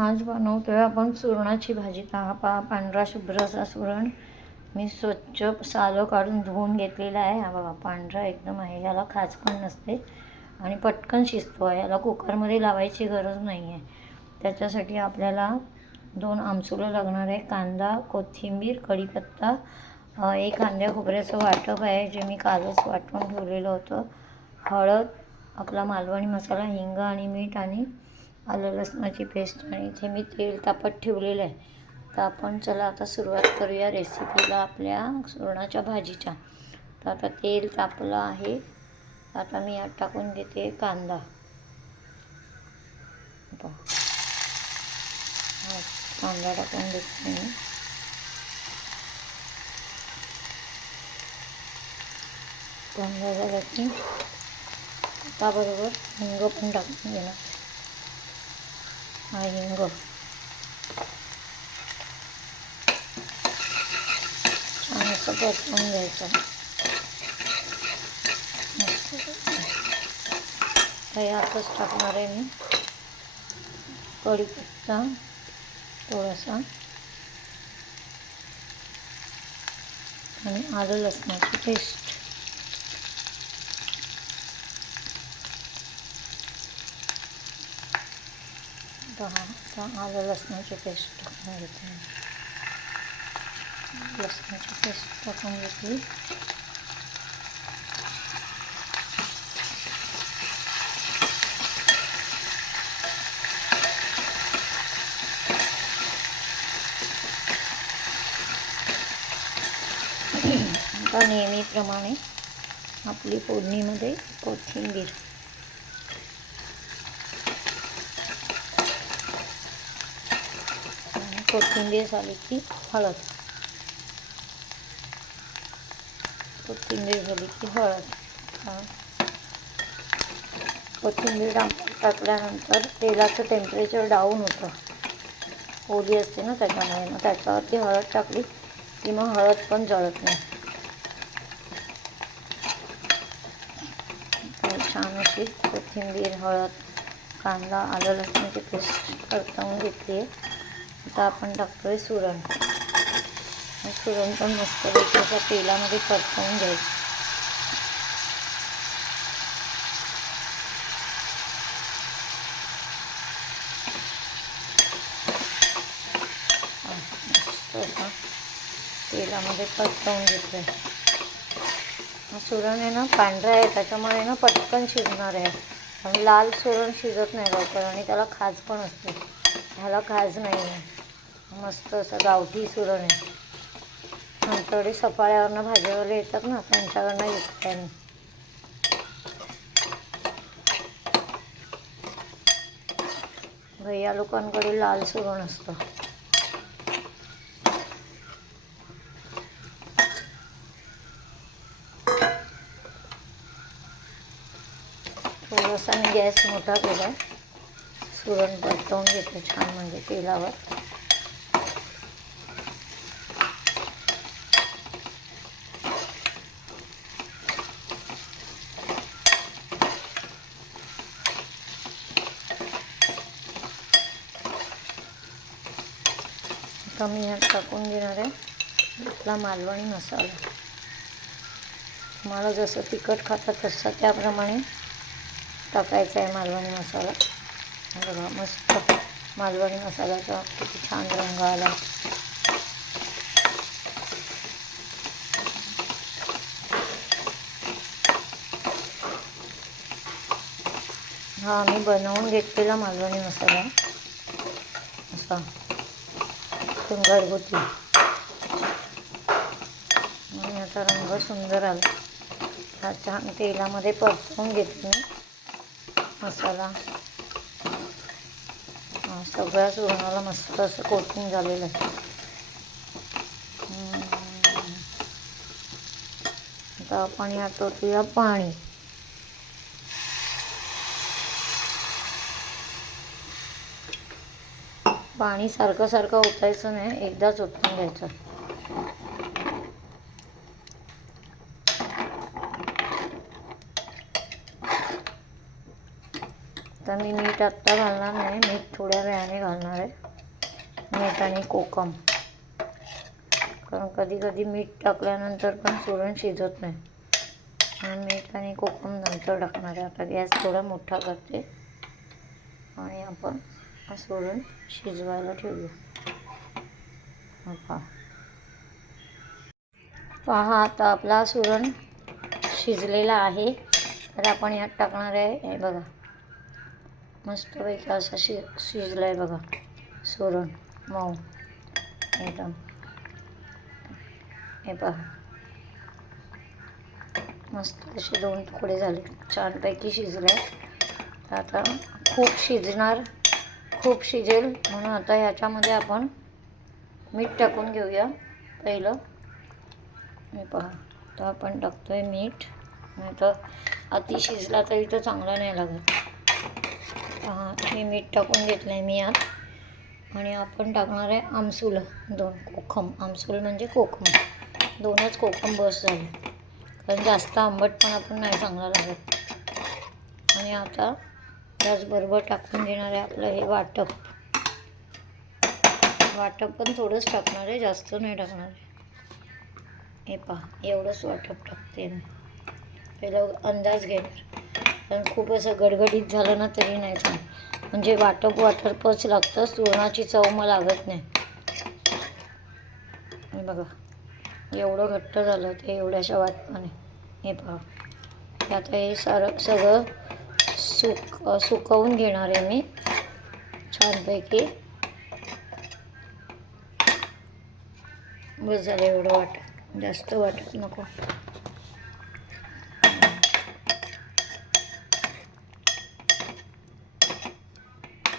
आज बनवतोय आपण सुरणाची भाजी. पांढरा शुभ्र असा सुरण मी स्वच्छ सालं काढून धुवून घेतलेला आहे. हा बघा पांढरा एकदम आहे, याला खाज पण नसते आणि पटकन शिजतो आहे. याला कुकरमध्ये लावायची गरज नाही आहे. त्याच्यासाठी आपल्याला 2 आमसुलं लागणार आहे. कांदा, कोथिंबीर, कढीपत्ता, 1 कांद्या खोबऱ्याचं वाटप आहे जे मी कालच वाटून ठेवलेलं होतं. हळद, आपला मालवणी मसाला, हिंग आणि मीठ आणि आलं लसणाची पेस्ट. आणि इथे मी तेल तापत ठेवलेलं आहे. तर आपण चला आता सुरुवात करूया रेसिपीला आपल्या सुरणाच्या भाजीच्या. तर आता तेल तापलं आहे. आता मी यात टाकून देते कांदा. कांदा टाकून देते मी. कांदा झाला की त्याबरोबर हिंग पण टाकून देणार. हा हिंग छान असं परतवून घ्यायचं. यातच टाकणार आहे मी कढीपत्ता थोडासा आणि आलं लसणाची पेस्ट. आलं लसणाची पेस्ट टाकून घेतली. लसणाची पेस्ट टाकून घेतली. आता नेहमीप्रमाणे आपली फोडणीमध्ये कोथिंबीर, कोथिंबीर झाली की हळद, कोथिंबीर झाली की हळद. कोथिंबीर टाकल्यानंतर तेलाचं टेम्परेचर डाऊन होतं, ओली असते ना त्याच्यामुळे. मग त्याच्यावरती हळद टाकली की मग हळद पण जळत नाही. छान अशी कोथिंबीर, हळद, कांदा, आलं लसणाची पेस्ट परतवून घेतली आहे. आता आपण टाकतोय सुरण. सुरण पण मस्तपैकी अशा तेलामध्ये परतवून घ्यायचं. मस्त तेलामध्ये परतवून घेतलं आहे. सुरण आहे ना पांढरा आहे, त्याच्यामुळे ना पटकन शिजणार आहे. आणि लाल सुरण शिजत नाही लवकर आणि त्याला खाज पण असते. ह्याला खाज नाही आहे. मस्त असं गावठी सुरण आहे. आमच्याकडे सफाळ्यावरनं भाजीवाले येतात ना, त्यांच्याकडनं घेतलं आहे मी. भैया लोकांकडे लाल सुरण असतं. थोडासा मी गॅस मोठा केला. सुरण परतवून घेतो छान म्हणजे तेलावर. आता मी ह्यात टाकून घेणार आहे आपला मालवणी मसाला. तुम्हाला जसं तिखट खातात तसं त्याप्रमाणे टाकायचा आहे मालवणी मसाला. बघा मस्त मालवणी मसाल्याचा किती छान रंग आला. हा मी बनवून घेतलेला मालवणी मसाला असा घरगुती. आणि आता रंग सुंदर आला. हा छान तेलामध्ये परतवून घेतली मसाला. सगळ्या सुरणाला मस्त असं कोटिंग झालेलं आहे. आता आपण यात ओतूया पाणी. पाणी सारखं सारखं ओतायचं नाही, एकदाच ओतून घ्यायचं. आता मी मीठ आत्ता घालणार नाही, मीठ थोड्या वेळाने घालणार आहे. मीठ आणि कोकम, कारण कधी कधी मीठ टाकल्यानंतर पण सुरण शिजत नाही. मीठ आणि कोकम नंतर टाकणार आहे. आता गॅस थोडा मोठा करते आणि आपण सुरण शिजवायला ठेवूया. पहा आता आपला सुरण शिजलेला आहे. तर आपण यात टाकणार आहे, हे बघा मस्तपैकी असा शिजला आहे बघा सुरण, मऊ एकदम. हे पहा मस्त असे 2 तुकडे झाले, छानपैकी शिजले. आता खूप शिजेल म्हणून आता ह्याच्यामध्ये आपण मीठ टाकून घेऊया पहिलं. हे पहा तर आपण टाकतोय मीठ, नाही तर अति शिजला तरी तर चांगला नाही लागत. पहा हे मीठ टाकून घेतलं आहे मी यात. आणि आपण टाकणार आहे आमसूल 2 कोकम. आमसूल म्हणजे कोकम, 2च कोकम बस झाले, कारण जास्त आंबटपणा पण नाही चांगला लागत. आणि आता त्याचबरोबर टाकून घेणार आहे आपलं हे वाटप पण थोडंच टाकणार आहे, जास्त नाही टाकणार आहे. हे पहा एवढंच वाटप टाकते मी. पहिलं अंदाज घेणार, कारण खूप असं गडगडीत झालं ना तरी नाही चांगलं, म्हणजे वाटपच लागतं, सुरणाची चव मग लागत नाही. हे बघा एवढं घट्ट झालं ते एवढ्याशा वाटपाने. हे पहा आता हे सगळं सुकवून घेणार आहे मी छानपैकी. बस झालं एवढं वाटप, जास्त वाटप नको.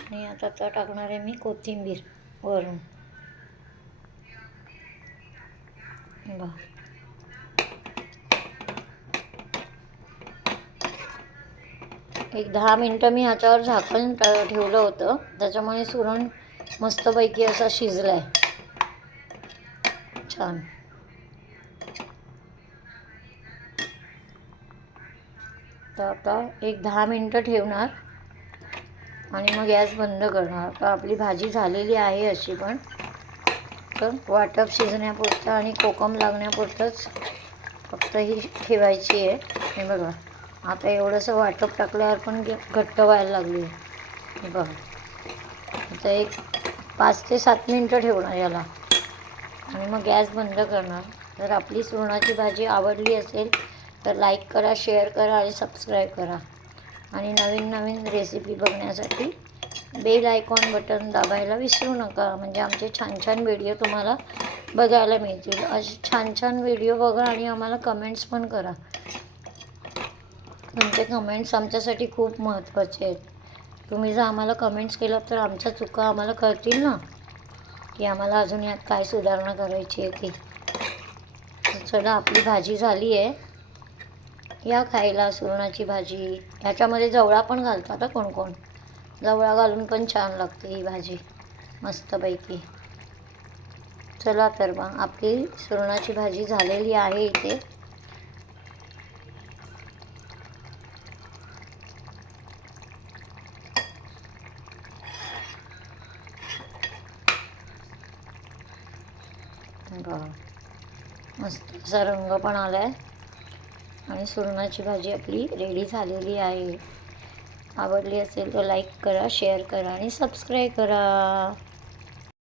आणि आता टाकणार आहे मी कोथिंबीर वरून. बघा एक 10 मिनटं मी ह्याच्यावर झाकण ठेवलं होतं, त्याच्यामुळे सुरण मस्तपैकी असा शिजला आहे छान. तर आता एक 10 मिनटं ठेवणार आणि मग गॅस बंद करणार. तर आपली भाजी झालेली आहे अशी, पण तर वाटप शिजण्यापुरतं आणि कोकम लागण्यापुरतंच फक्त ही ठेवायची आहे. हे बघा आता एवढंसं वाटप टाकल्यावर पण घट्ट व्हायला लागली आहे. हे बघा आता एक 5 ते 7 मिनटं ठेवणार याला आणि मग गॅस बंद करणार. जर आपली सुरणाची भाजी आवडली असेल तर लाईक करा, शेअर करा आणि सबस्क्राईब करा. आणि नवीन नवीन रेसिपी बघण्यासाठी बेल आयकॉन बटन दाबायला विसरू नका, म्हणजे आमचे छान छान व्हिडिओ तुम्हाला बघायला मिळतील. असे छान छान व्हिडिओ बघा आणि आम्हाला कमेंट्स पण करा. तुमचे कमेंट्स आमच्यासाठी खूप महत्त्वाचे आहेत. तुम्ही जर आम्हाला कमेंट्स केलं तर आमच्या चुका आम्हाला कळतील ना, की आम्हाला अजून यात काय सुधारणा करायची आहे ती. चला आपली भाजी झाली आहे, या खायला सुरणाची भाजी. ह्याच्यामध्ये जवळा पण घालतात कोण कोण, जवळा घालून पण छान लागते ही भाजी मस्तपैकी. चला तर मग आपली सुरणाची भाजी झालेली आहे इथे. मस्त असा रंग पण आला आहे आणि सुरणाची भाजी आपली रेडी झालेली आहे. आवडली असेल तर लाईक करा, शेअर करा आणि सबस्क्राईब करा.